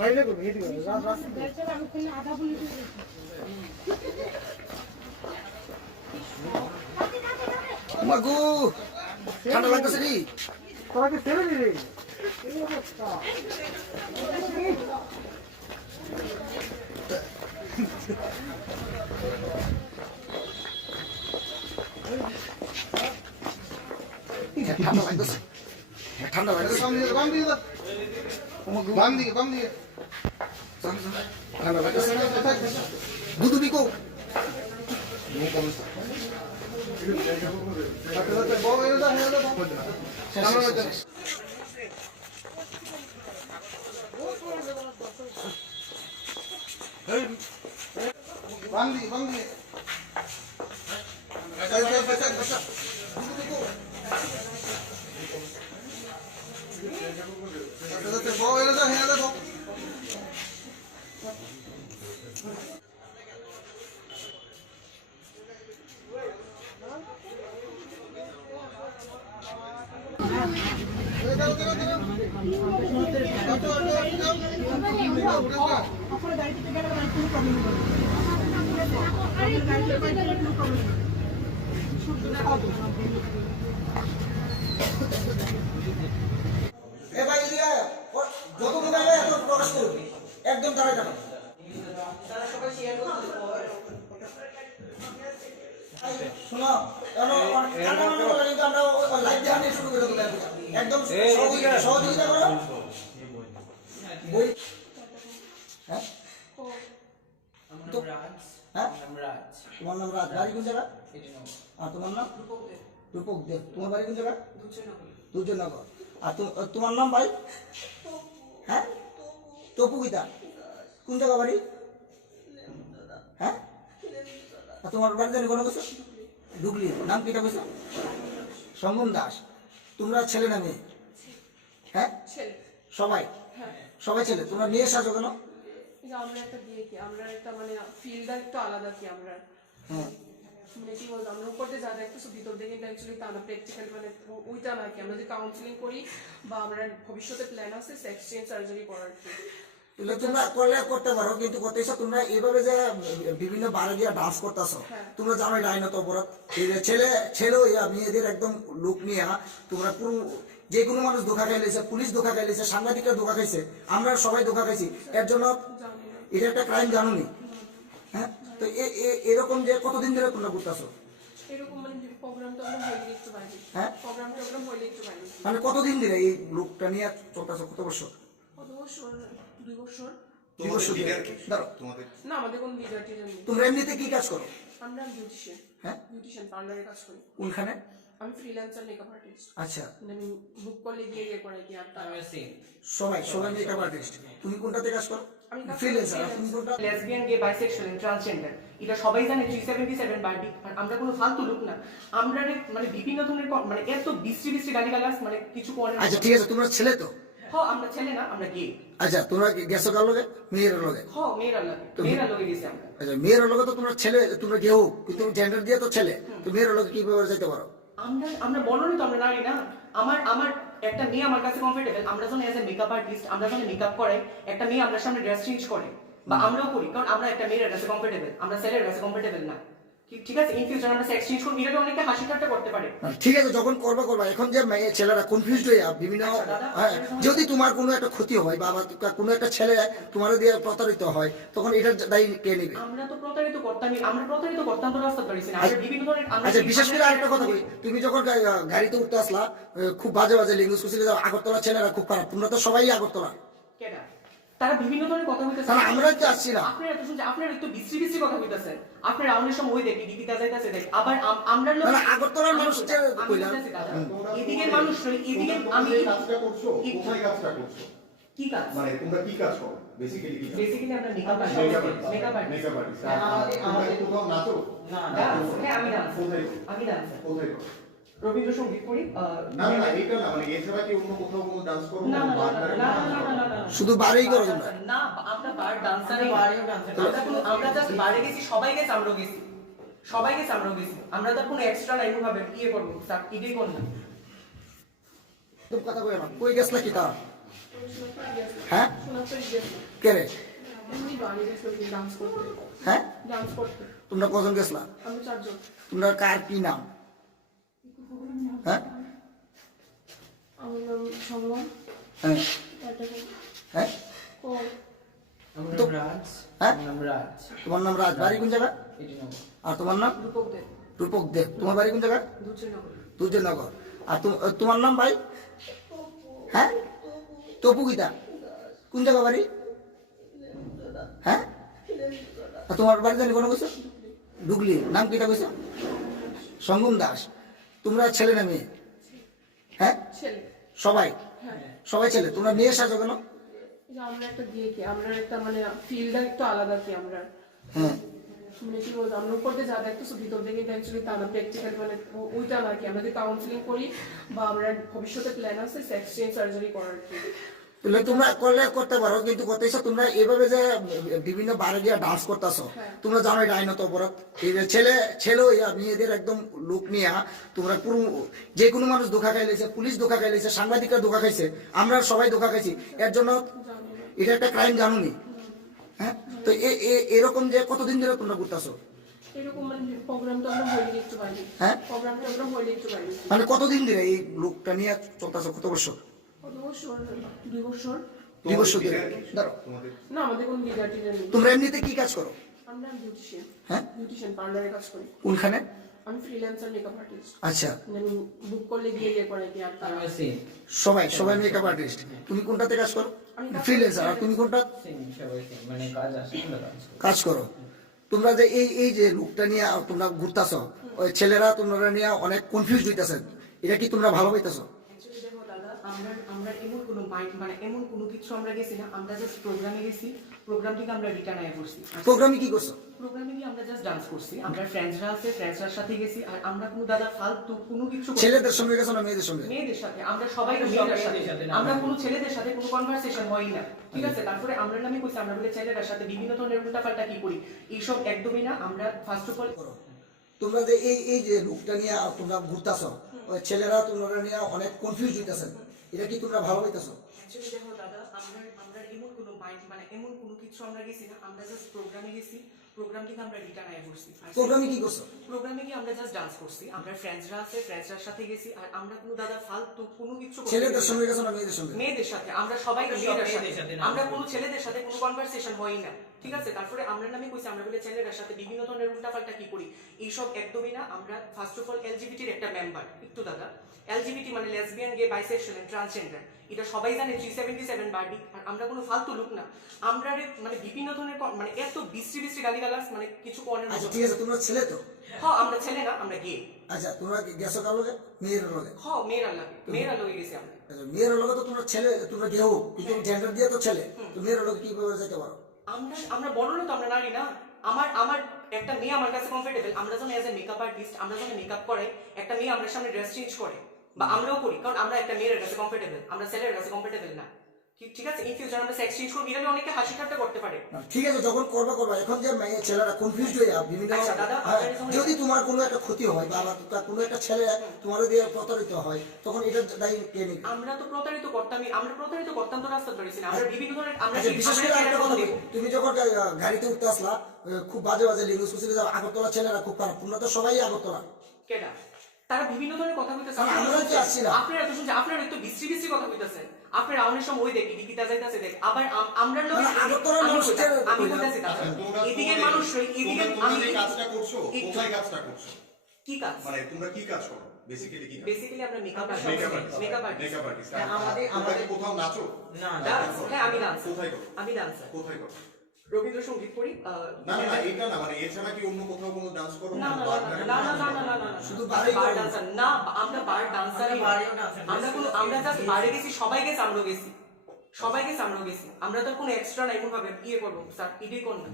বাইরে করবে এদিকে মাগু ঠান্ডা লাগতেছে রে তোমাকে ছেড়ে দিলে এই অবস্থা ঠান্ডা লাগতেছে ঠান্ডা লাগতেছে বাম দিকে ঠান্ডা লাগতেছে দুধ বিকো যতক্ষণ আগে এত প্রকাশ করবি একদম দাঁড়ায় যাবে শোনো আমরা লাইভ দেখা নিয়ে শুরু করে দেবো একদম সহযোগিতা করো বই হ্যাঁ তোমার নাম রাজ বাড়ি কোন জায়গা আর তোমার নাম রূপক দেব তোমার বাড়ি কোন জায়গা দুর্জনগর আর তোমার নাম ভাই হ্যাঁ তপু গীতা কোন জায়গা বাড়ি হ্যাঁ আর তোমার বাড়ি জানি কোনো কিছু ঢুকলি নাম কিটা বলছো সঙ্গম দাস তোমরা ছেলে না মেয়ে হ্যাঁ সবাই সবাই ছেলে তোমরা মেয়ে সাজো কেন আমরা একটা দিয়ে কি আমরা একটা মানে ফিল্ডটা একটু আলাদা কি আমরা হ্যাঁ মানে কি বলতো আমরা উপরে যা দেখতেছো ভিতর দিকে অ্যাকচুয়ালি তা না প্র্যাকটিক্যাল মানে ওইটা না কি আমরা যে কাউন্সিলিং করি বা আমরা ভবিষ্যতে প্ল্যান আছে সেক্স চেঞ্জ সার্জারি করার তাহলে তোমরা করলে করতে পারো কিন্তু করতেছো তোমরা এইভাবে যে বিভিন্ন বারে গিয়ে ডান্স করতেছো তোমরা জানো এটা আইনত অপরাধ ছেলে মেয়েদের একদম লুক নিয়ে তোমরা পুরো যে কোনো মানুষ ধোকা খাইলেছে পুলিশ ধোকা খাইলেছে সাংবাদিকরা ধোকা খাইছে আমরা সবাই ধোকা খাইছি এর জন্য এটা একটা ক্রাইম জানোনি হ্যাঁ তো এরকম যে কতদিন ধরে তোমরা করতেছো এরকম মানে প্রোগ্রামটা আমরা হইলে একটু বাইরে হ্যাঁ প্রোগ্রামটা হইলে একটু বাইরে মানে কতদিন ধরে এই লুকটা নিয়ে চলতেছো কত বছর কত বছর 2 বছর না আমাদের কোন লিডার টিডার নেই তোমরা এমনিতে কি কাজ করো আমরা বিউটিশিয়ান হ্যাঁ বিউটিশিয়ান পার্লারে কাজ করি কোনখানে আমি ফ্রিল্যান্সার মেকআপ আর্টিস্ট আচ্ছা আমি বুক করলে গিয়ে করাই কি আর সবাই মেকআপ আর্টিস্ট তুমি কোনটাতে কাজ করো ফ্রিল্যান্সার তুমি কোনটা লেসবিয়ান গে বাইসেক্সুয়াল ট্রান্সজেন্ডার এটা সবাই জানে 377 বারডি আর আমরা কোনো ফালতু লোক না আমরা মানে বিভিন্ন ধরনের মানে এত বিশ্রী গালিগালাজ মানে কিছু করে আচ্ছা ঠিক আছে তোমরা ছেলে তো হ্যাঁ আমরা ছেলে না আমরা গে আচ্ছা তোমরা গেছো কার লগে মেয়ের লগে হ্যাঁ মেয়েরা লগে গেছি আমরা আচ্ছা মেয়ের লগে তো তোমরা ছেলে তোমরা গেও কিন্তু জেন্ডার দিয়ে তো ছেলে তো মেয়ের লগে কিভাবে যেতে পারো আমরা বলনি তো আমরা নারী না আমার একটা মেয়ে আমার কাছে কমফোর্টেবল আমরা যখন এজ এ মেকআপ আর্টিস্ট আমরা যখন মেকআপ করাই একটা মেয়ে আমার সামনে ড্রেস চেঞ্জ করে বা আমরাও করি কারণ আমরা একটা মেয়ের কাছে কমফোর্টেবল আমরা ছেলের কাছে কমফোর্টেবল না ঠিক আছে ইন ফিউচার আমরা সেক্স চেঞ্জ করব এটা অনেকে হাসি ঠাট্টা করতে পারে ঠিক আছে যখন করবা এখন যে মেয়ে ছেলেরা কনফিউজড হয়ে বিভিন্ন যদি তোমার কোনো একটা ক্ষতি হয় বা কোনো একটা ছেলে তোমার দিয়ে প্রতারিত হয় তখন এটার দায়ী কে নেবে আমরা তো প্রতারিত করতাম তো রাস্তা পারিছি না আমরা বিভিন্ন ধরনের আচ্ছা বিশেষ করে আরেকটা কথা বলি তুমি যখন গাড়িতে উঠতে আসলা খুব বাজে ল্যাঙ্গুয়েজ করছিলে আগরতলা ছেলেরা খুব খারাপ তোমরা তো সবাই আগরতলা কেন তারা বিভিন্ন ধরনের কথা বলতেছে তাহলে আমরা তো আসছি না আপনারা তো শুনছেন আপনারা একটু বিশ্রী কথা বলতেছেন আপনারা আমাদের সময় ওই দেখি দিদিতা যাইতাছে দেখ আবার আমরা মানে আগরতলার মানুষ যে কইলা এদিকের মানুষ এদিকে আমি কাজটা করছো কোথায় কাজটা করছো কি কাজ মানে তোমরা কি কাজ করো বেসিক্যালি কি বেসিক্যালি আমরা মেকআপ আর্টিস্ট আমাদের কোথাও নাচো না হ্যাঁ আমি ডান্স কোথায় করো রবীন্দ্রসঙ্গীত করি না এটা না মানে এছাড়া কি অন্য কোথাও কোনো ডান্স করো না শুধু বারেই করো তোমরা না আমরা বার ডান্সারই আমরা জাস্ট বারে গেছি সবাই গেছে আমরাও গেছি আমরা তো কোনো এক্সট্রা লাইন ভাবে করব এটাই কোন না তুমি কথা কই না কই গেছলা কি তা হ্যাঁ সোনারপুরে গেছিলাম কে রে এমনি বাড়ি গেছিলাম ডান্স করতে হ্যাঁ ডান্স করতে তোমরা কজন গেছলা আমরা 4 জন তোমরা কার কি নাম হ্যাঁ আমার নাম সংগ্রাম হ্যাঁ এটা হ্যাঁ কোন আমার তো- নাম রাজ হ্যাঁ? আমার নাম রাজ তোমার নাম রাজ বাড়ি কোন জায়গা এটি নগর আর তোমার নাম রূপক দেব রূপক দেব তোমার বাড়ি কোন জায়গা দুচেনগর দুর্জনগর আর তোমার নাম ভাই হ্যাঁ তপু গীতা কোন জায়গা বাড়ি হ্যাঁ আর তোমার বাড়ি জানি কোনো কিছু ঢুকলি নাম কিটা কইছো সঙ্গম দাস তোমরা ছেলে না মেয়ে হ্যাঁ ছেলে সবাই হ্যাঁ সবাই ছেলে তোমরা নিয়ে সাজো কেন এই যে আমরা একটা দিয়ে কি আমরা একটা মানে ফিল্ডটা একটু আলাদা কি আমরা হ্যাঁ মানে কি বলবো আমরা উপর দিয়ে যা দেখতেছো ভিতর থেকে কিন্তু অ্যাকচুয়ালি তা না প্র্যাকটিক্যাল মানে ওইটা না কি আমরা যদি কাউন্সিলিং করি বা আমরা ভবিষ্যতে প্ল্যান আছে সেক্স চেঞ্জ সার্জারি করার কি তাহলে তোমরা করলে করতে পারো কিন্তু করতেছো তোমরা এভাবে যে বিভিন্ন বারে গিয়ে ডান্স করতেছো তোমরা জানো এটা আইনত অপরাধ এই যে ছেলে হইয়া মেয়েদের একদম লুক নিয়ে তোমরা পুরো যে কোনো মানুষ ধোকা খাইলেছে পুলিশ ধোকা খাইলেছে সাংবাদিকরা ধোকা খাইছে আমরা সবাই ধোকা খাইছি এর জন্য এটা একটা ক্রাইম জানুনি হ্যাঁ তো এরকম যে কতদিন ধরে তোমরা করতেছো এরকম মানে প্রোগ্রামটা আমরা হইলে একটু বাইরে হ্যাঁ প্রোগ্রামটা আমরা হইলে একটু বাইরে মানে কতদিন ধরে এই লোকটা নিয়ে চলতেছো কত বছর কত বছর 2 বছর 2 বছর ধরে ধরো তোমাদের না আমাদের কোনো লিগার্টিনা নেই তোমরা এমনিতে কি কাজ করো আমরা বিউটিশিয়ান হ্যাঁ বিউটিশিয়ান পার্লারে কাজ করি কোনখানে আমি ফ্রিল্যান্সার মেকআপ আর্টিস্ট আচ্ছা মানে বুক করলে গিয়ে ইয়ে করে কি আর তারা আমি সেম সবাই মেকআপ আর্টিস্ট তুমি কোনটাতে কাজ করো ফ্রিল্যান্সার আর তুমি কোনটা সেম সবাই সেম মানে কাজ আসে আমরা কাজ করি। কাজ করো তোমরা যে এই যে লুকটা নিয়ে তোমরা ঘুরতাছো ওই ছেলেরা তোমরা নিয়ে অনেক কনফিউজ হইতাছে এটা কি তোমরা ভালো পাইতাছো Actually দেখো দাদা, আমরা এমন কোনো মাইন্ড মানে এমন কোনো কিছু আমরা গেছি না, আমরা জাস্ট প্রোগ্রামে গেছি, প্রোগ্রাম থেকে আমরা রিটার্ন আয়া করছি। প্রোগ্রামে কি করছো প্রোগ্রামে গিয়ে আমরা জাস্ট ডান্স করছি, আমরা ফ্রেন্ডসরা আছে ফ্রেন্ডসরার সাথে গেছি, আর আমরা কোনো দাদা ফালতু কোনো কিছু করি- ছেলেদের সঙ্গে গেছো না মেয়েদের সঙ্গে মেয়েদের সাথে আমরা সবাই সব মেয়েদের মেয়েদের সাথে সাথে না। আমরা কোনো ছেলেদের সাথে কোনো কনভারসেশন হয় না, ঠিক আছে? তারপরে আমরা নামে কইছি আমরা বলে ছেলেদের সাথে বিভিন্ন ধরনের উল্টাপাল্টা কি করি, এইসব একদমই না। আমরা ফার্স্ট অফ অল করো। তোমরা যে এই যে লুকটা নিয়ে তোমরা ঘুরতাছো ওই ছেলেরা তোমরা নিয়ে অনেক কনফিউজ হইতাছে এটা কি তোমরা ভালো পাইতাছো অ্যাকচুয়ালি দেখো দাদা, আমরা এমন কোনো মাইন্ড মানে এমন কোনো কিছু আমরা গেছি না, আমরা জাস্ট প্রোগ্রামে গেছি, প্রোগ্রাম থেকে আমরা রিটার্ন আয়া করছি। প্রোগ্রামে কি করছো প্রোগ্রামে গিয়ে আমরা জাস্ট ডান্স করছি, আমরা ফ্রেন্ডসরা আছে ফ্রেন্ডসরার সাথে গেছি, আর আমরা কোনো দাদা ফালতু কোনো কিছু করি না। ছেলেদের সঙ্গে গেছো না মেয়েদের সঙ্গে মেয়েদের সাথে আমরা সবাই সব মেয়েদের মেয়েদের সাথে সাথে না। আমরা কোনো ছেলেদের সাথে কোনো কনভারসেশন হই না, ঠিক আছে? তারপরে আমরা নামে কইছি আমরা বলে ছেলেদের সাথে বিভিন্ন ধরনের উল্টাপাল্টা কি করি, এইসব একদমই না। আমরা ফার্স্ট অফ অল এলজিবিটির একটা মেম্বার, একটু দাদা, এলজিবিটি মানে lesbian gay bisexual and transgender, এটা সবাই জানে 377 বারবি। আর আমরা কোনো ফালতু লোক না, আমরা মানে বিভিন্ন ধরনের মানে এত বিশ্রী গালিগালাজ মানে কিছু করার আচ্ছা মতো। ঠিক আছে তোমরা ছেলে তো হ্যাঁ আমরা ছেলে না, আমরা গে। আচ্ছা তোমরা গেছো কার লগে মেয়ের লগে হ্যাঁ মেয়েরা লগে গেছি আমরা। আচ্ছা মেয়ের লগে তো তোমরা ছেলে তোমরা গেও কিন্তু জেন্ডার দিয়ে তো ছেলে তো মেয়ের লগে কি করে যেতে পারো আমরা বড় না তো, আমরা নারী না। আমার একটা মেয়ে আমার কাছে কমফোর্টেবল, আমরা যখন এজ এ মেকআপ আর্টিস্ট, আমরা যখন মেকআপ করে একটা মেয়ে আমাদের সামনে ড্রেস চেঞ্জ করে বা আমরাও করি, কারণ আমরা একটা মেয়ের কাছে কমফোর্টেবল, আমরা ছেলের কাছে কমফোর্টেবল না, ঠিক আছে? ইন ফিউচার আমরা সেক্স চেঞ্জ করব, এটা অনেকে হাসি ঠাট্টা করতে পারে। ঠিক আছে যখন করবা এখন যে মেয়ে ছেলেরা কনফিউজড হয়ে যায় বিভিন্ন আচ্ছা, দাদা, হ্যাঁ, আপনার যখন- যদি তোমার কোনো একটা ক্ষতি হয় বা কোনো একটা ছেলে তোমার দিয়ে প্রতারিত হয় তখন এটা দায়ী কে নেবে আমরা তো প্রতারিত করতাম তো রাস্তা ধরেছি না, আমরা বিভিন্ন ধরনের আমরা আচ্ছা কি- বিশেষ করে আমরা আরেকটা এরকম কথা দেব। বলি, তুমি যখন গাড়িতে উঠতে আসলা খুব বাজে লেগুস কুচিলে যাও আগরতলা ছেলেরা খুব খারাপ তোমরা তো সবাই আগরতলা কেডা? তারা বিভিন্ন ধরনের কথা কইতেছে, আর আমরা তো আসছি না। আপনারা তো শুনছেন, আপনারা একটু বিশ্রী কথা কইতেছেন, আপনারা অনেক সময় ওই দেখি দিকিতা যাইতাছে দেখ, আবার আমরা লোক মানে আগরতলার মানুষদের আমি কইতাছি দাদা, এদিকের মানুষ এদিকে আমি যে কাজটা করছো একটু- কোথায় কাজটা করছো কি কাজ? মানে তোমরা কি কাজ করো বেসিক্যালি কি কাজ বেসিক্যালি আমরা makeup makeup makeup artist makeup artist হ্যাঁ, তোমরা কি কোথাও নাচো না ডান্স, হ্যাঁ আমি ডান্স, কোথায় করো আমি ডান্সার, কোথায় করো রবীন্দ্রসঙ্গীত করি। না না এটা না মানে এছাড়া কি অন্য কোথাও কোনো ডান্স করো না না না না না না না না শুধু বারেই বার করো। ডান্সার না, আমরা বার ডান্সারই আমরা বারেও dancer আমরা কোনো আমরা জাস্ট বারে গেছি, সবাই গেছি আমরাও গেছি, আমরা তো কোনো এক্সট্রা না এমন ভাবে ইয়ে করবো স্যার ইডি কোন না।